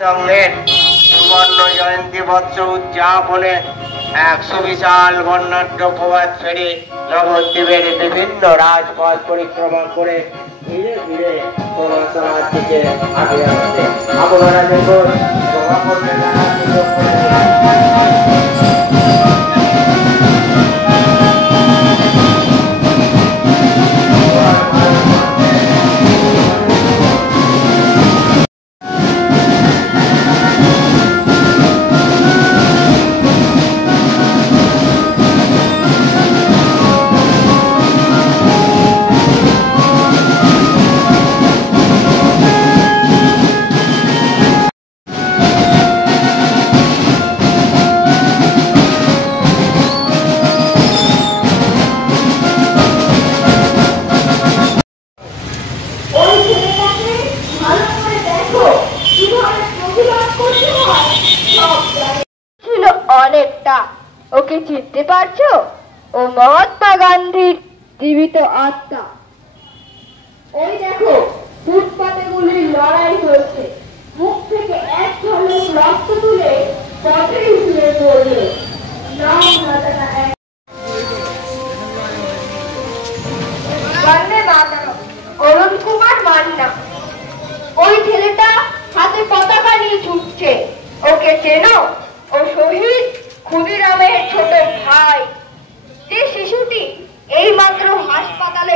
সঙ্গের সুবর্ণ জয়ন্তী বৎস উদযাপনে 100 বিশাল বর্ণাঢ্য প্রভাত ফেরি নবদ্বীপের বিভিন্ন রাজপথ পরিক্রমা করে ধীরে ধীরে কর্মশালার দিকে আগে আসছে। আপনারা দেখুন অনেকটা। ওকে চিনতে পারছো? ও মহাত্মা গান্ধীর জীবিত আত্মা। ওই দেখো ফুটপাতে গুলির লড়াই চলছে। মুখ থেকে এক ঝলক রক্ত তুলে পথেই শুয়ে পড়ল। বন্দে মাতরম। অরুণ কুমার মান্না। ওই ছেলেটা হাতে পতাকা নিয়ে ছুটছে। ওকে চেনো? ও শহীদ ক্ষুদিরামের ছোট ভাই। যে শিশুটি এই মাত্র হাসপাতালে